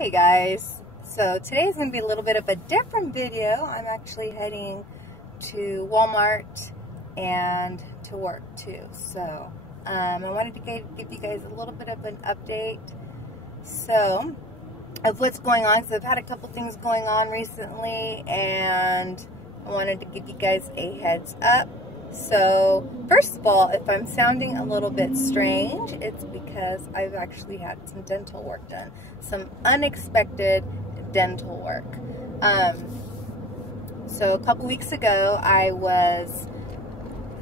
Hey guys, so today's going to be a little bit of a different video. I'm actually heading to Walmart and to work too. So I wanted to give you guys a little bit of an update of what's going on, because I've had a couple things going on recently and I wanted to give you guys a heads up. So first of all, if I'm sounding a little bit strange, it's because I've actually had some dental work done. Some unexpected dental work. So a couple weeks ago, I was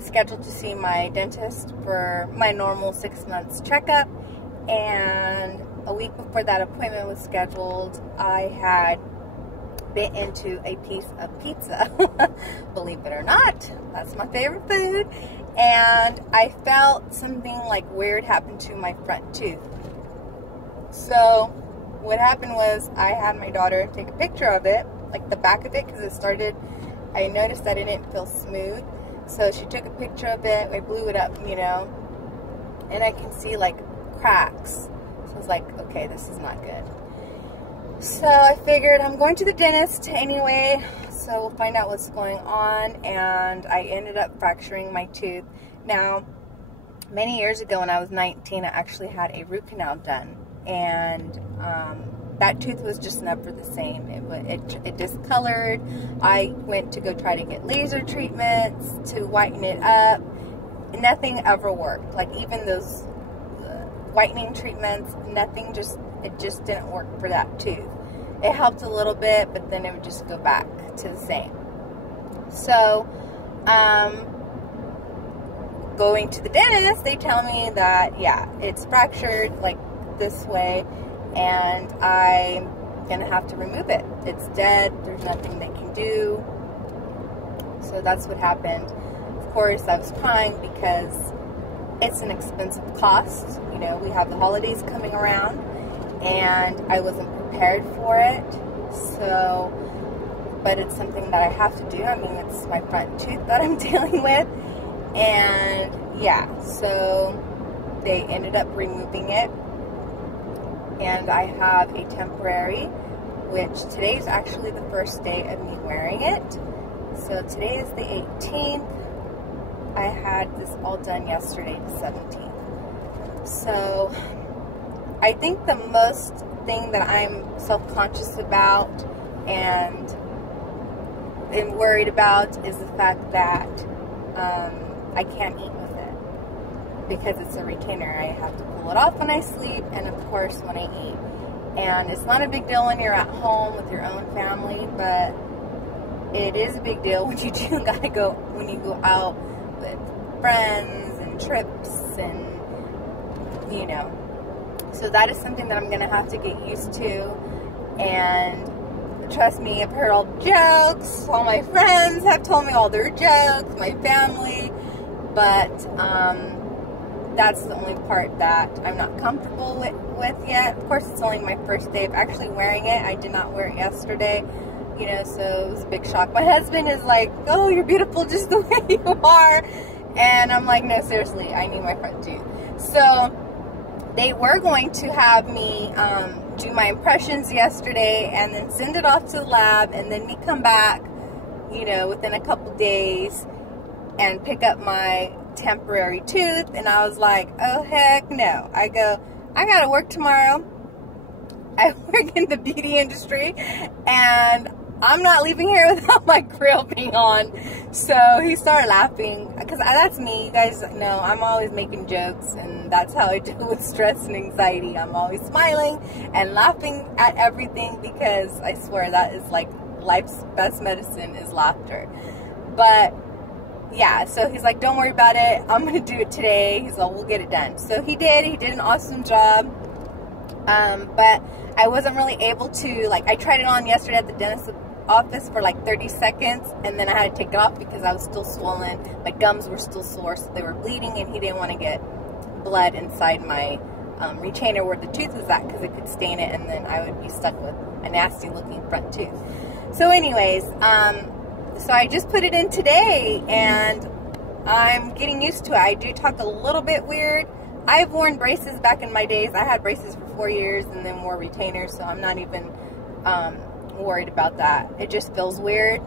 scheduled to see my dentist for my normal 6 months checkup, and a week before that appointment was scheduled, I had bit into a piece of pizza. Believe it or not, that's my favorite food. And I felt something like weird happen to my front tooth. So what happened was I had my daughter take a picture of it, like the back of it, because I noticed that it didn't feel smooth. So she took a picture of it, I blew it up, and I can see like cracks. So I was like, okay, this is not good. So I figured I'm going to the dentist anyway, so we'll find out what's going on. And I ended up fracturing my tooth. Now, many years ago when I was 19, I actually had a root canal done, and that tooth was just never the same. It discolored. I went to go try to get laser treatments to whiten it up. Nothing ever worked. Like even those whitening treatments, it just didn't work for that tooth. It helped a little bit, but then it would just go back to the same. So, going to the dentist, they tell me that, yeah, it's fractured like this way, and I'm gonna have to remove it. It's dead. There's nothing they can do. So that's what happened. Of course, I was crying because it's an expensive cost. We have the holidays coming around, and I wasn't prepared for it. So, but it's something that I have to do. I mean, it's my front tooth that I'm dealing with. And yeah, so they ended up removing it. And I have a temporary, which today is actually the first day of me wearing it. So today is the 18th. I had this all done yesterday, the 17th. So I think the most thing that I'm self-conscious about and worried about is the fact that I can't eat with it, because it's a retainer. I have to pull it off when I sleep, and of course when I eat. And it's not a big deal when you're at home with your own family, but it is a big deal when you when you go out with friends and trips, and so that is something that I'm gonna have to get used to. And trust me, I've heard all the jokes. All my friends have told me all their jokes, my family, but that's the only part that I'm not comfortable with yet. Of course, it's only my first day of actually wearing it. I did not wear it yesterday, so it was a big shock. My husband is like, oh, you're beautiful just the way you are. And I'm like, no, seriously, I need my front tooth. So they were going to have me do my impressions yesterday and then send it off to the lab, and then me come back, within a couple days and pick up my temporary tooth. And I was like, oh, heck no. I gotta work tomorrow. I work in the beauty industry, and I'm not leaving here without my grill being on. So he started laughing, because that's me. You guys know I'm always making jokes, and that's how I deal with stress and anxiety. I'm always smiling and laughing at everything, because I swear that is like life's best medicine is laughter. But yeah, so he's like, don't worry about it. I'm going to do it today. He's like, we'll get it done. So he did. He did an awesome job. But I wasn't really able to, I tried it on yesterday at the dentist's office for like 30 seconds, and then I had to take it off because I was still swollen. My gums were still sore, so they were bleeding, and he didn't want to get blood inside my retainer where the tooth was at, because it could stain it, and then I would be stuck with a nasty looking front tooth. So anyways, so I just put it in today, and I'm getting used to it. I do talk a little bit weird. I've worn braces back in my days. I had braces for 4 years and then wore retainers, so I'm not even worried about that. It just feels weird,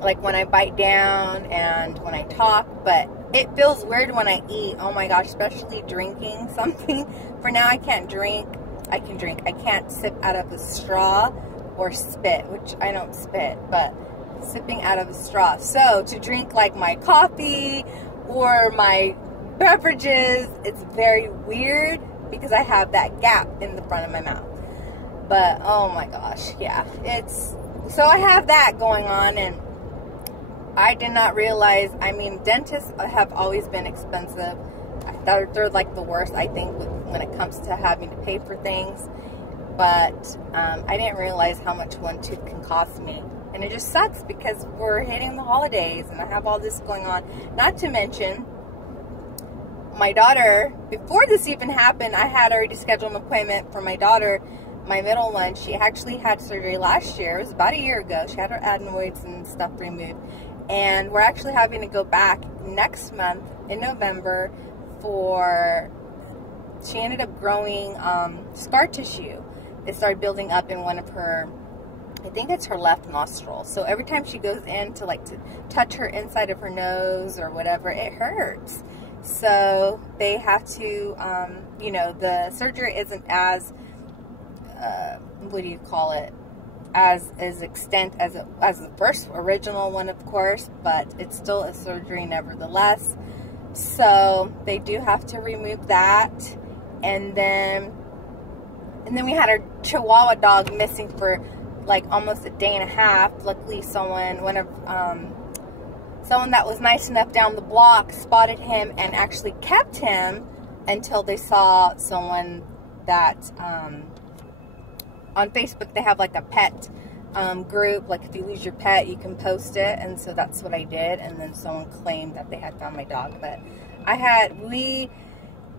like when I bite down and when I talk, but it feels weird when I eat. Oh my gosh, especially drinking something. For now, I can't drink. I can drink. I can't sip out of a straw or spit, which I don't spit, but sipping out of a straw. So to drink like my coffee or my beverages, it's very weird because I have that gap in the front of my mouth. But oh my gosh, yeah, so I have that going on, and I did not realize. I mean, dentists have always been expensive. They're like the worst, I think, when it comes to having to pay for things. But I didn't realize how much one tooth can cost me. And it just sucks because we're hitting the holidays and I have all this going on. Not to mention, my daughter, before this even happened, I had already scheduled an appointment for my daughter, my middle one. She actually had surgery last year. It was about a year ago. She had her adenoids and stuff removed. And we're actually having to go back next month in November for, she ended up growing scar tissue. It started building up in one of her, I think it's her left nostril. So every time she goes in to like to touch her inside of her nose or whatever, it hurts. So they have to, you know, the surgery isn't as, what do you call it, as extent as the first original one, of course, but it's still a surgery nevertheless. So they do have to remove that. And then we had our Chihuahua dog missing for like almost a day and a half. Luckily someone that was nice enough down the block spotted him and actually kept him until they saw someone that on Facebook they have like a pet group, like if you lose your pet you can post it, and so that's what I did. And then someone claimed that they had found my dog, but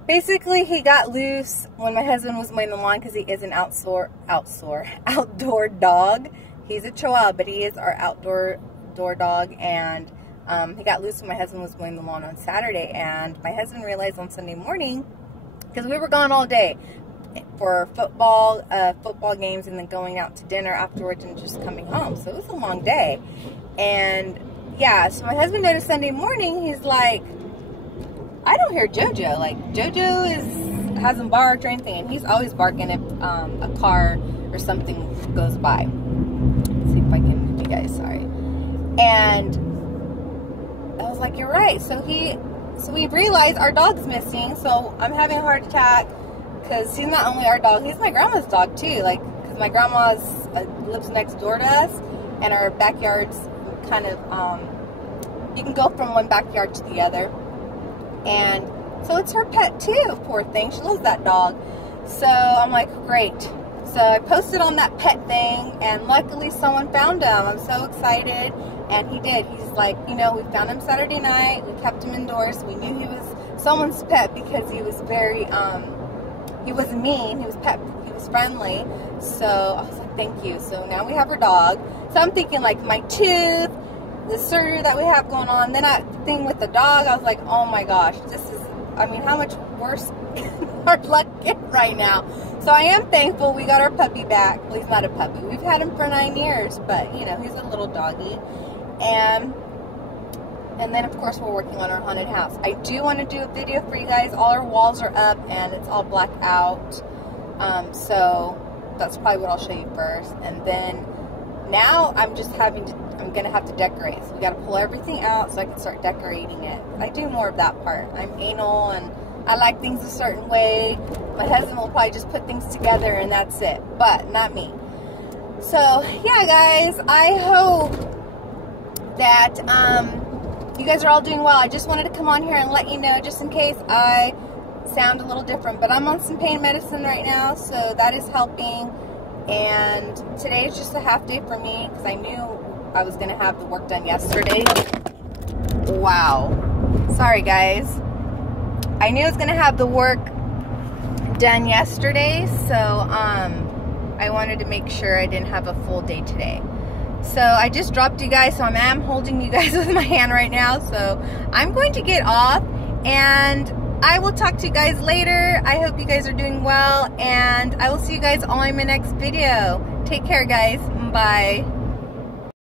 basically he got loose when my husband was mowing the lawn, because he is an outdoor dog. He's a Chihuahua, but he is our outdoor dog. And he got loose when my husband was mowing the lawn on Saturday, and my husband realized on Sunday morning, because we were gone all day for football games and then going out to dinner afterwards and just coming home. So it was a long day. And yeah, so my husband noticed Sunday morning, he's like, I don't hear JoJo. Like, JoJo hasn't barked or anything, and he's always barking if a car or something goes by. Let's see if I can, you guys, sorry. And I was like, you're right. So we realized our dog's missing. So I'm having a heart attack because he's not only our dog, he's my grandma's dog too. Like, because my grandma lives next door to us, and our backyard's kind of, you can go from one backyard to the other. And so it's her pet too, poor thing. She loves that dog. So I'm like, great. So I posted on that pet thing, and luckily someone found him. I'm so excited. And he did. He's like, you know, we found him Saturday night. We kept him indoors. We knew he was someone's pet because he was very, he wasn't mean. He was friendly. So I was like, thank you. So now we have our dog. So I'm thinking like my tooth, the surgery that we have going on, then that thing with the dog, I was like, oh my gosh, this is, I mean, how much worse can our luck get right now? So I am thankful we got our puppy back. Well, he's not a puppy. We've had him for 9 years, but, you know, he's a little doggy. And then, of course, we're working on our haunted house. I do want to do a video for you guys. All our walls are up, and it's all black out. So that's probably what I'll show you first. And then now I'm going to have to decorate. So we got to pull everything out so I can start decorating it. I do more of that part. I'm anal and I like things a certain way. My husband will probably just put things together and that's it. But not me. So yeah, guys, I hope that you guys are all doing well. I just wanted to come on here and let you know, just in case I sound a little different. But I'm on some pain medicine right now, so that is helping. And today is just a half day for me because I knew I was going to have the work done yesterday. Wow. Sorry, guys. I knew I was going to have the work done yesterday, so I wanted to make sure I didn't have a full day today. So I just dropped you guys, so I am holding you guys with my hand right now. So I'm going to get off, and I will talk to you guys later. I hope you guys are doing well, and I will see you guys all in my next video. Take care, guys. Bye.